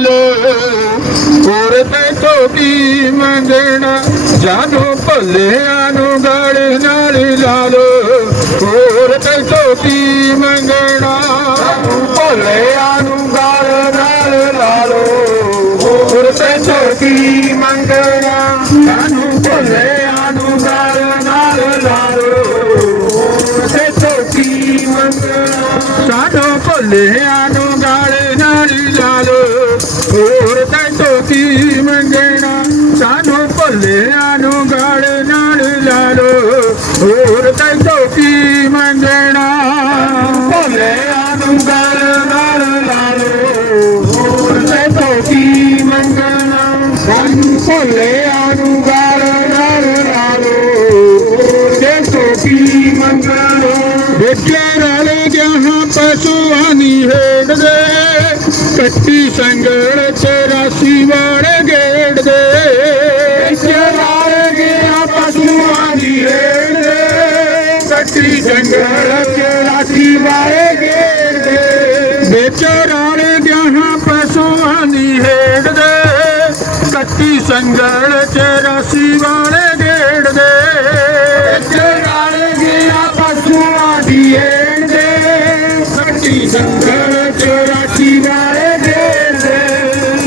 ਲੋ ਹੋਰ ਤੇ ਕੀ ਮੰਗਣਾ ਜਾਨੋ ਭੱਲਿਆਂ ਨੂੰ ਗੜ ਨਾਲ ਲਾ ਲੋ ਹੋਰ ਤੇ ਕੀ ਮੰਗਣਾ ਭੱਲਿਆਂ ਨੂੰ ਗੜ ਨਾਲ ਲਾ ਲੋ ਹੋਰ ਤੇ ਕੀ ਮੰਗਣਾ ਜਾਨੋ ਭੱਲਿਆਂ ਨੂੰ ਗੜ ਨਾਲ ਲਾ ਲੋ ਤੈਥੋਂ ਕੀ ਮੰਗਣਾ ਸਾਡੋ ਭੱਲਿਆਂ ਨੂੰ ਸਾਨੂੰ ਭੱਲਿਆਂ ਨੂੰ ਗੜ ਨਾਲ ਲਾ ਲੋ ਹੋਰ ਤੈਥੋਂ ਕੀ ਮੰਗਣਾ ਵੇਖਿਆ ਰਲ ਗਿਆ ਪਸ਼ੂਆਂ ਦੀ ਹੇੜਦੇ ਕੱਟੀ ਸੰਗਲ ਚਰਾਸੀ ਵਾਰ ਗੇੜਦੇ ਵੇਖਿਆ ਗਿਆ ਪਸ਼ੂਆਂ ਦੀ ਹੇੜਦੇ ਕੱਟੀ ਸੰਗਲ ਚਰਾਸੀ ਵਾਰ ਗੇੜਦੇ ਚਰਾਸੀ ਵਾਰ ਗੇੜਦੇ ਵਿੱਚ ਰਲ ਗਿਆ ਪਸ਼ੂਆਂ ਦੀ ਹੇੜਦੇ ਕੱਟੀ ਸੰਗਲ ਚਰਾਸੀ ਵਾਰ ਗੇੜਦੇ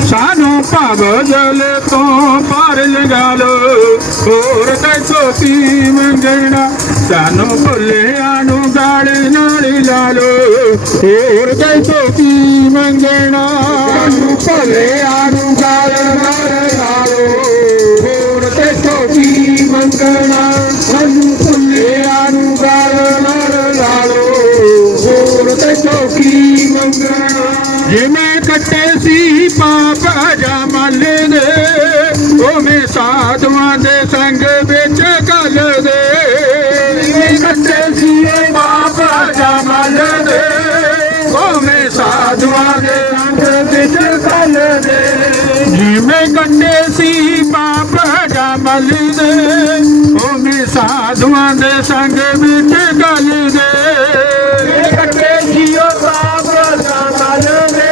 ਸਾਨੂੰ ਭਵ ਜਲ ਤੋਂ ਪਾਰ ਲਗਾ ਲੋ ਹੋਰ ਤੈਥੋਂ ਕੀ ਮੰਗਣਾ ਸਾਨੂੰ ਭੁੱਲਿਆਂ ਨੂੰ ਗਾੜ ਨਾਲ ਲਾ ਲੋ ਹੋਰ ਤੈਥੋਂ ਕੀ ਮੰਗਣਾ ਸਾਨੂੰ ਭੁੱਲਿਆਂ ਨੂੰ ਗਾੜ ਨਾਲ ਲਾ ਕੀ ਮੰਗਣਾ ਸਾਨੂੰ ਭੁੱਲਿਆਂ ਨੂੰ ਗਾੜ ਨਾਲ ਲਾ ਲੋ ਹੋਰ ਤੈਥੋਂ ਕੀ ਮੰਗਣਾ। ਜਿਵੇਂ ਕੱਟੇ ਸੀ ਪਾਪ ਅਜਾ ਮੱਲ ਦੇ ਉਵੇਂ ਸਾਧੂਆਂ ਦੇ ਸੰਗ ਵਿੱਚ ਕਲ ਦੇ। ਜਿਵੇਂ ਕੱਟੇ ਸੀ ਪਾਪ ਅਜਾ ਮੱਲ ਦੇ ਉਵੇਂ ਸਾਧੂਆਂ ਦੇ ਸੰਗ ਵਿੱਚ ਕਲ ਦੇ। ਜਿਵੇਂ ਕੱਟੇ ਸੀ ਪਾਪ ਅਜਾ ਮੱਲ ਦੇ ਉਵੇਂ ਸਾਧੂਆਂ ਦੇ ਸੰਗ ਵਿੱਚ ਕਲ ਦੇ। ਕੱਟੇ ਸੀ ਉਹ ਪਾਪ ਅਜਾ ਮੱਲ ਦੇ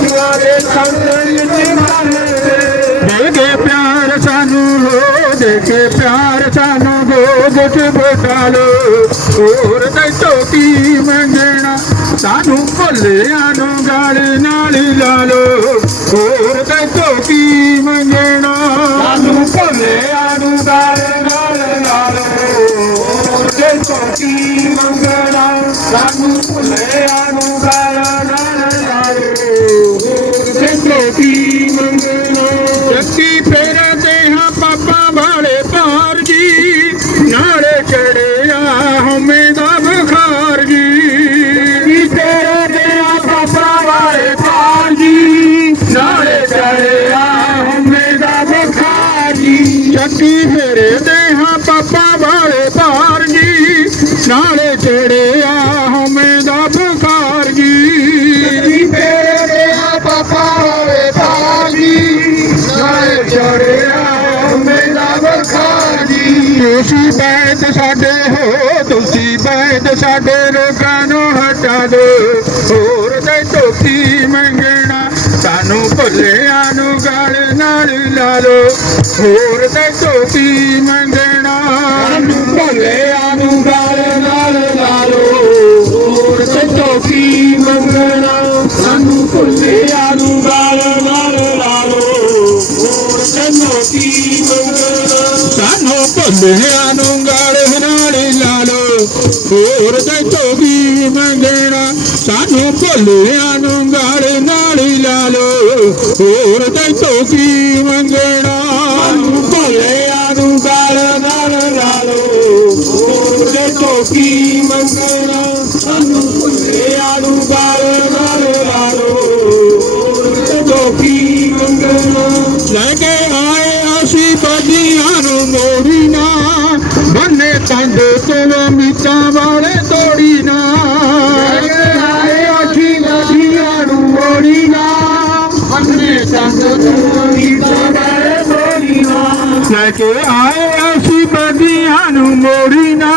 ਦੁਆਰੇ ਸੰਗਤ ਦੇ ਕੇ ਪਿਆਰ ਸਾਨੂੰ ਹੋ ਦੇ ਕੇ ਪਿਆਰ ਸਾਨੂੰ ਗੋਦ ਚ ਬਿਠਾ ਲੋ ਹੋਰ ਤੈਥੋਂ ਕੀ ਮੰਗਣਾ ਸਾਨੂੰ ਭੁੱਲਿਆਂ ਨੂੰ ਗਾਲ ਨਾਲ ਲਾ ਲੋ ਹੋਰ ਤੈਥੋਂ ਕੀ ਮੰਗਣਾ ਸਾਨੂੰ ਭੁੱਲਿਆਂ ਨੂੰ ਗਾਲ ਨਾਲ ਲਾ ਲੋ ਹੋਰ ਤੈਥੋਂ ਕੀ ਮੰਗਣਾ ਸਾਨੂੰ ਭੁੱਲਿਆਂ ਨੂੰ ਗਾਲ ਨਾਲ ਲਾ ਲੋ ਹੋਰ ਤੈਥੋਂ ਕੀ ਮੰਗਣਾ ਜੱਤੀ ਫੇਰਾ ਤੇ ਹਾਂ, ਪਾਪਾ ਵਾਲੇ ਭਾ ਤੁਸੀਂ ਸਾਡੇ, ਹੋ ਤੁਸੀਂ ਬੈਠ ਸਾਡੇ, ਰੋਗਾਂ ਨੂੰ ਹਟਾ ਦੋ। ਹੋਰ ਤੇ ਟੋਕੀ ਮੰਗਣਾ, ਸਾਨੂੰ ਭੁੱਲਿਆਂ ਨੂੰ ਗਾਲ ਨਾਲ ਲਾ ਲਓ ਹੋਰ ਤੇ ਟੋਕੀ ਮੰਗਣਾ, ਸਾਨੂੰ ਭੁੱਲਿਆਂ ਨੂੰ ਗਾਲ ਨਾਲ ਲਾ ਲਓ ਹੋਰ ਤੇ ਟੋਕੀ ਮੰਗਣਾ, ਸਾਨੂੰ ਭੁੱਲਿਆਂ ਨੂੰ ਗਾਲ ਨਾਲ ਲਾ ਲਓ ਹੋਰ ਤੈਨੂੰ ਕੀ ਮੰਗਣਾ, ਸਾਨੂੰ ਭੁੱਲਿਆਂ ਹੋਰ ਵੀ ਮੰਗਣਾ। ਸਾਨੂੰ ਭੁੱਲਿਆਂ ਨੂੰ ਗਾਲ ਨਾਲ ਲਾ ਲੋ ਹੋਰ ਤੈਨੂੰ ਕੀ ਮੰਗਣਾ। ਸਾਨੂੰ ਭੁੱਲਿਆਂ ਨੂੰ ਗਾਲ ਨਾਲ ਲਾ ਲੋ ਹੋਰ ਤੈਨੂੰ ਕੀ ਮੰਗਣਾ। ਸਾਨੂੰ ਭੁੱਲਿਆਂ ਨੂੰ ਗਾਲ ਨਾਲ ਲਾ ਲੋ ਹੋਰ ਤੈਨੂੰ ਕੀ ਮੰਗਣਾ। ਲੈ ਕੇ ਆਏ ਅਸੀਂ ਬਾਜੀਆਂ ਨੂੰ ਮੋੜੀ ਬੰਨੇ ਤੰਦ ਤੋਂ ਮੀਟਾਂ ਵਾਲੇ ਲੈ ਕੇ ਆਏ ਅਸੀਂ ਬਗੀਆਂ ਨੂੰ ਮੋੜੀ ਨਾ।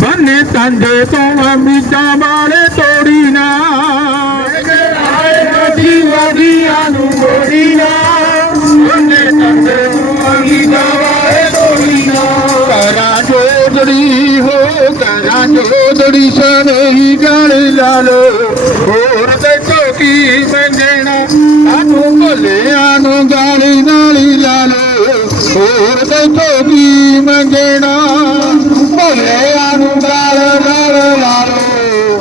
ਬੰਨੇ ਤੰਦੇ ਤੋਂ ਅਮੀਦਾਂ ਵਾਲੇ ਤੋੜੀ ਨਾ। ਆਏ ਅਸੀਂ ਬਗੀਆਂ ਨੂੰ ਮੋੜੀ ਨਾ। ਬੰਨੇ ਤੰਦੇ ਤੋਂ ਅਮੀਦਾਂ ਵਾਲੇ ਤੋੜੀ ਨਾ। ਕਰਾਂ ਜੋਦੜੀ ਹੋ, ਕਰਾਂ ਜੋਦੜੀ ਸਨਹੀ ਗਲ ਲਾ ਲੋ ਹੋਰ ਤੇ ਕੀ ਮੰਗਣਾ ਸਾਨੂੰ ਭੁੱਲਿਆਂ ਨੂੰ ਗਾਲੀ ਨਾ। ਹੋਰ ਦੇਖੋ ਕੀ ਮੰਗਣਾ ਭੁੱਲਿਆਂ ਨੂੰ ਗਾਲ ਗਾਲ ਲਾ ਲੋ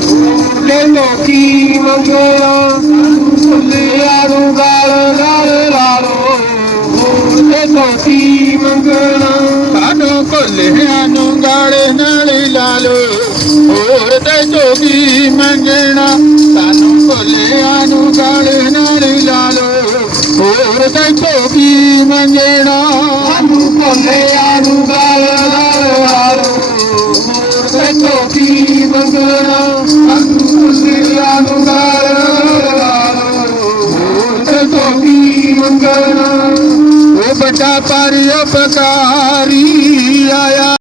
ਦੇਖੋ ਕੀ ਮੰਗਣਾ ਭੁੱਲਿਆਂ ਨੂੰ ਗਾਲ ਗਾਲ ਲਾ ਲੋ ਤੇ ਤੋਤੀ ਮੰਗਣਾ? ਸਾਨੂੰ ਭੁੱਲਿਆਂ ਨੂੰ ਗਾਲੇ ਨਾਲੇ ਲਾ ਲੋ ਹੋਰ ਤੇ ਜੋਗੀ ਮੰਗਣਾ ਸਾਨੂੰ ਭੁੱਲਿਆਂ ਨੂੰ ਗਾਲੇ ਨਾਲੇ ਹੋਰ ਤੇ ਜੋਗੀ ਮੰਗਣਾ ਉਹ ਵੱਡਾ ਪਰ ਉਪਕਾਰੀ ਆਇਆ।